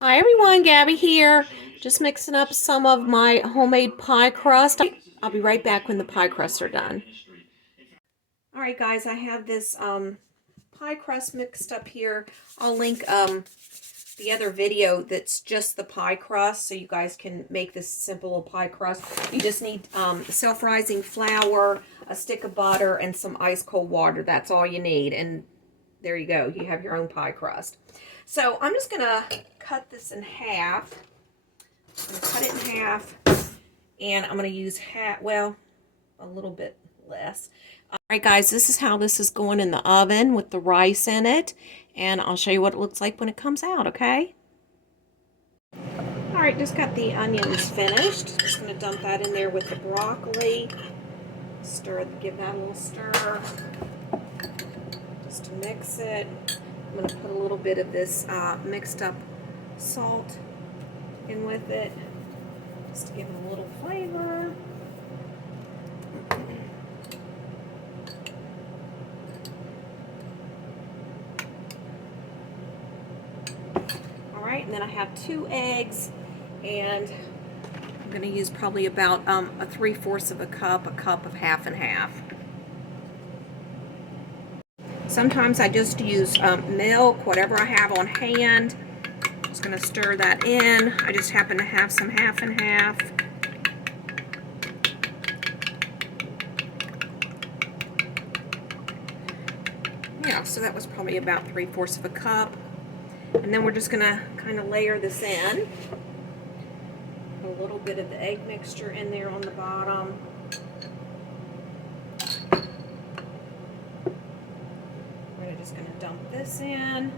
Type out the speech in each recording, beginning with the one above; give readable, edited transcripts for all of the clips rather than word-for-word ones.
Hi everyone, Gabby here. Just mixing up some of my homemade pie crust. I'll be right back when the pie crusts are done. Alright guys, I have this pie crust mixed up here. I'll link the other video that's just the pie crust so you guys can make this simple pie crust. You just need self-rising flour, a stick of butter, and some ice cold water. That's all you need. And there you go. You have your own pie crust. So I'm just going to cut this in half. I'm going to cut it in half. And I'm going to use a little bit less. Alright guys, this is how this is going in the oven with the rice in it. And I'll show you what it looks like when it comes out, okay? Alright, just got the onions finished. Just going to dump that in there with the broccoli. Give that a little stir. Just to mix it. I'm going to put a little bit of this mixed up salt in with it. Just to give it a little flavor. Alright, and then I have 2 eggs, and I'm going to use probably about a 3/4 of a cup of half and half. Sometimes I just use milk, whatever I have on hand. Just going to stir that in. I just happen to have some half and half. Yeah, so that was probably about 3/4 of a cup. And then we're just going to kind of layer this in. Put a little bit of the egg mixture in there on the bottom. We're just going to dump this in.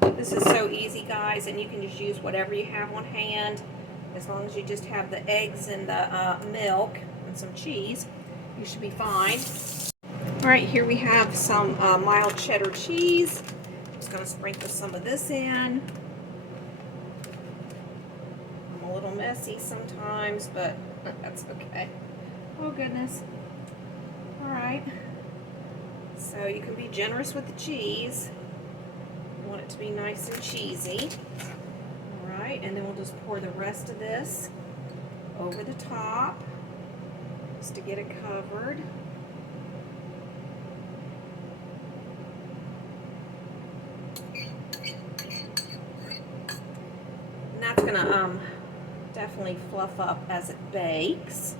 This is so easy, guys, and you can just use whatever you have on hand. As long as you just have the eggs and the milk and some cheese, you should be fine. Alright, here we have some mild cheddar cheese. I'm just going to sprinkle some of this in. I'm a little messy sometimes, but that's okay. Oh goodness. Alright. So you can be generous with the cheese. You want it to be nice and cheesy. Alright, and then we'll just pour the rest of this over the top just to get it covered. And that's going to definitely fluff up as it bakes.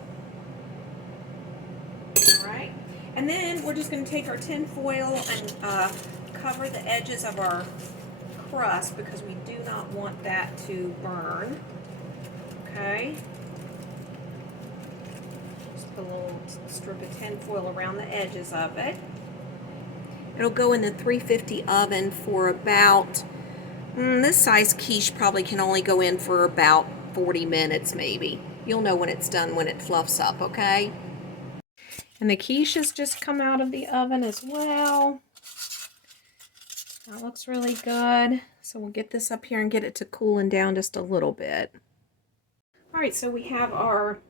Alright, and then we're just going to take our tin foil and cover the edges of our crust because we do not want that to burn. Okay. Just put a little strip of tin foil around the edges of it. It'll go in the 350 oven for about, this size quiche probably can only go in for about 40 minutes maybe. You'll know when it's done when it fluffs up, okay? And the quiche has just come out of the oven as well. That looks really good. So we'll get this up here and get it to cooling down just a little bit. Alright, so we have our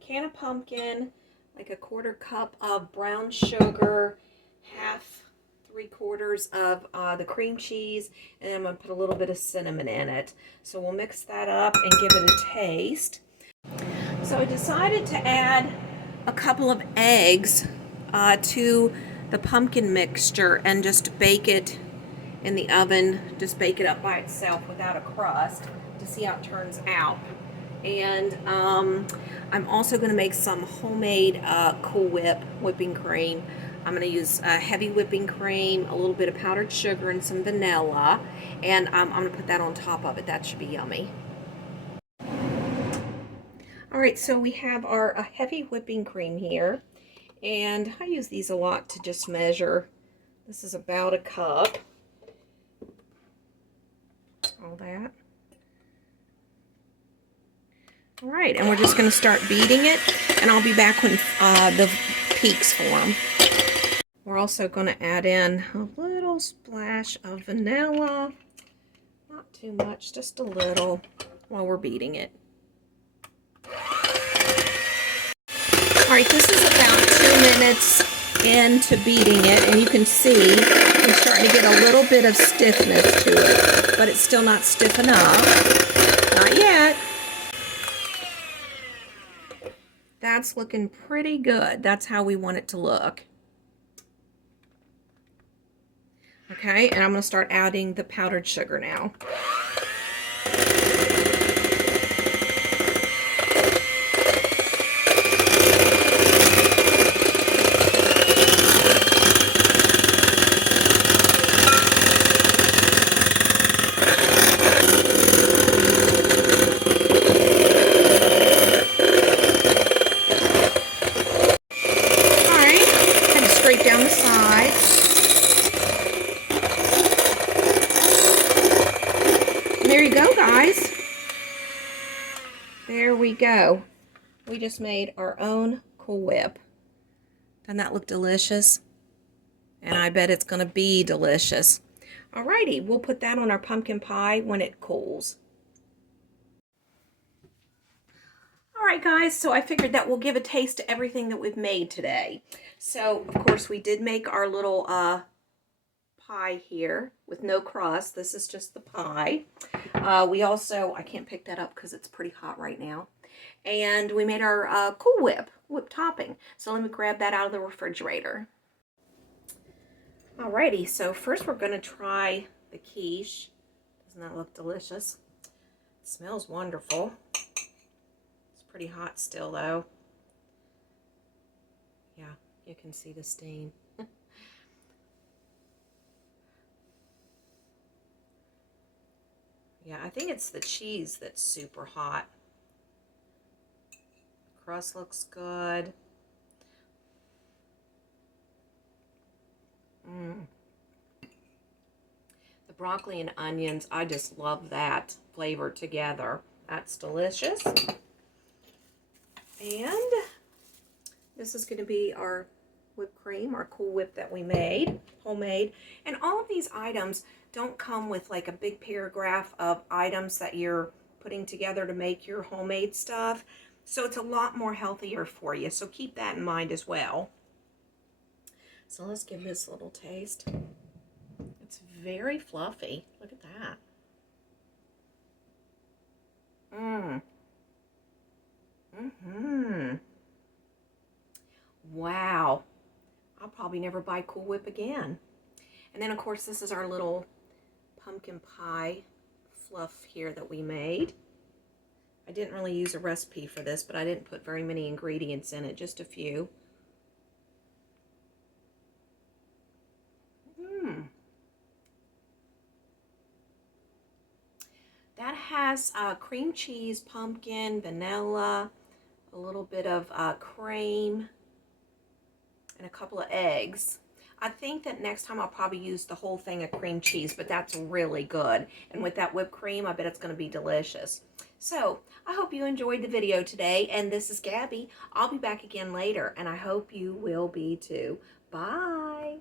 can of pumpkin, like a 1/4 cup of brown sugar, 3/4 of the cream cheese, and I'm going to put a little bit of cinnamon in it. So we'll mix that up and give it a taste. So I decided to add a couple of eggs to the pumpkin mixture and just bake it in the oven. Just bake it up by itself without a crust to see how it turns out. And I'm also going to make some homemade Cool Whip whipping cream. I'm going to use heavy whipping cream, a little bit of powdered sugar, and some vanilla. And I'm going to put that on top of it. That should be yummy. Alright, so we have our heavy whipping cream here. And I use these a lot to just measure. This is about a cup. All that. Alright, and we're just going to start beating it. And I'll be back when the peaks form. We're also going to add in a little splash of vanilla. Not too much, just a little while we're beating it. Alright, this is about 2 minutes into beating it, and you can see We're starting to get a little bit of stiffness to it, but it's still not stiff enough. Not yet. That's looking pretty good. That's how we want it to look. Okay, and I'm going to start adding the powdered sugar now. Down the sides. And there you go, guys. There we go. We just made our own Cool Whip. Doesn't that look delicious? And I bet it's going to be delicious. Alrighty, we'll put that on our pumpkin pie when it cools. Alright guys, so I figured that we'll give a taste to everything that we've made today. So, of course, we did make our little pie here with no crust. This is just the pie. We also, I can't pick that up because it's pretty hot right now. And we made our Cool Whip topping. So let me grab that out of the refrigerator. Alrighty, so first we're going to try the quiche. Doesn't that look delicious? It smells wonderful. Pretty hot still though. Yeah, you can see the stain. Yeah, I think it's the cheese that's super hot. Crust looks good. The broccoli and onions, I just love that flavor together. That's delicious. And this is going to be our whipped cream, our Cool Whip that we made, homemade. And all of these items don't come with like a big paragraph of items that you're putting together to make your homemade stuff. So it's a lot more healthier for you. So keep that in mind as well. So let's give this a little taste. It's very fluffy. Look at that. Wow. I'll probably never buy Cool Whip again. And then, of course, this is our little pumpkin pie fluff here that we made. I didn't really use a recipe for this, but I didn't put very many ingredients in it, just a few. That has cream cheese, pumpkin, vanilla, a little bit of cream, and a couple of eggs. I think that next time I'll probably use the whole thing of cream cheese, but that's really good. And with that whipped cream, I bet it's going to be delicious. So, I hope you enjoyed the video today, and this is Gabby. I'll be back again later, and I hope you will be too. Bye!